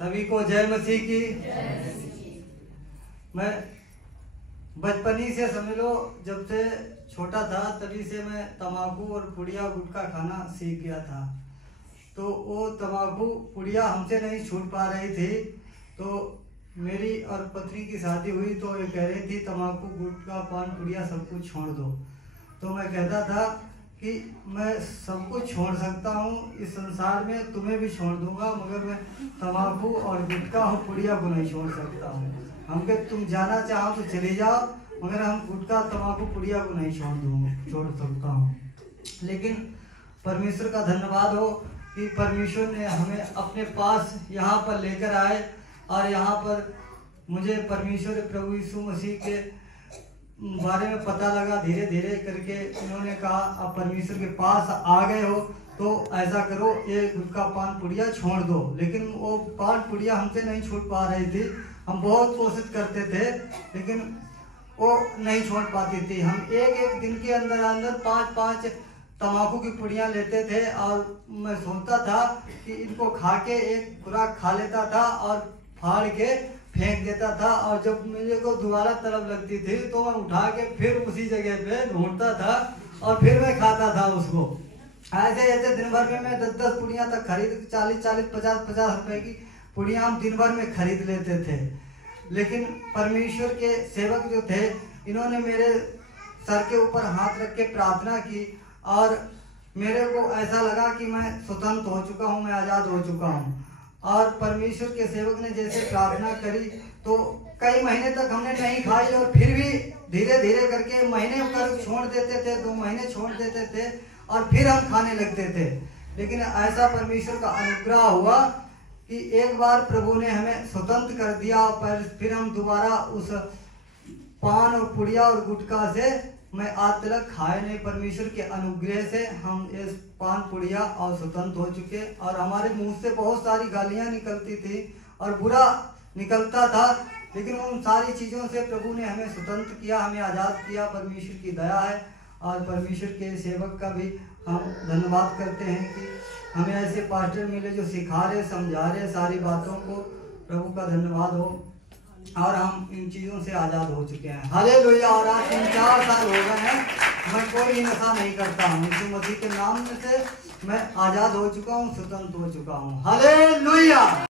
सभी को जय मसीह की। मैं बचपनी से समझ लो, जब से छोटा था तभी से मैं तम्बाकू और पुड़िया गुटखा खाना सीख गया था। तो वो तम्बाकू पुड़िया हमसे नहीं छूट पा रही थी। तो मेरी और पत्नी की शादी हुई तो ये कह रही थी तम्बाकू गुटखा पान पुड़िया सब कुछ छोड़ दो। तो मैं कहता था कि मैं सब कुछ छोड़ सकता हूँ इस संसार में, तुम्हें भी छोड़ दूंगा, मगर मैं तम्बाकू और गुटखा और पुड़िया को नहीं छोड़ सकता हूँ। हम के तुम जाना चाहो तो चले जाओ, मगर हम गुटखा तम्बाकू पुड़िया को नहीं छोड़ सकता हूँ। लेकिन परमेश्वर का धन्यवाद हो कि परमेश्वर ने हमें अपने पास यहाँ पर लेकर आए और यहाँ पर मुझे परमेश्वर प्रभु यीशु मसीह के बारे में पता लगा। धीरे धीरे करके इन्होंने कहा अब परमेश्वर के पास आ गए हो तो ऐसा करो, ये गुटखा पान पुड़िया छोड़ दो। लेकिन वो पान पुड़िया हमसे नहीं छूट पा रही थी। हम बहुत कोशिश करते थे लेकिन वो नहीं छोड़ पाती थी। हम एक दिन के अंदर अंदर 5-5 तम्बाकू की पुड़िया लेते थे और मैं सोचता था कि इनको खा के एक खुराक खा लेता था और फाड़ के फेंक देता था। और जब मुझे को दोबारा तलब लगती थी तो मैं उठा के फिर उसी जगह पे ढूंढता था और फिर मैं खाता था उसको। ऐसे ऐसे दिन भर में मैं 10-10 पुड़िया तक खरीद 40-40, 50-50 रुपए की पुड़िया हम दिन भर में खरीद लेते थे। लेकिन परमेश्वर के सेवक जो थे, इन्होंने मेरे सर के ऊपर हाथ रख के प्रार्थना की और मेरे को ऐसा लगा कि मैं स्वतंत्र हो चुका हूँ, मैं आज़ाद हो चुका हूँ। और परमेश्वर के सेवक ने जैसे प्रार्थना करी तो कई महीने तक हमने नहीं खाई और फिर भी धीरे धीरे करके महीने कर छोड़ देते थे, 2 महीने छोड़ देते थे और फिर हम खाने लगते थे। लेकिन ऐसा परमेश्वर का अनुग्रह हुआ कि एक बार प्रभु ने हमें स्वतंत्र कर दिया, पर फिर हम दोबारा उस पान और पुड़िया और गुटखा से मैं आज तक खाए नहीं। परमेश्वर के अनुग्रह से हम इस पान पुड़िया और स्वतंत्र हो चुके। और हमारे मुंह से बहुत सारी गालियां निकलती थी और बुरा निकलता था, लेकिन उन सारी चीज़ों से प्रभु ने हमें स्वतंत्र किया, हमें आज़ाद किया। परमेश्वर की दया है और परमेश्वर के सेवक का भी हम धन्यवाद करते हैं कि हमें ऐसे पास्टर मिले जो सिखा रहे, समझा रहे सारी बातों को। प्रभु का धन्यवाद हो और हम इन चीज़ों से आज़ाद हो चुके हैं। हालेलुया। और आज 3-4 साल हो गए हैं, मैं कोई नशा नहीं करता हूँ। यीशु मसीह के नाम से मैं आज़ाद हो चुका हूँ, स्वतंत्र हो चुका हूँ। हालेलुया।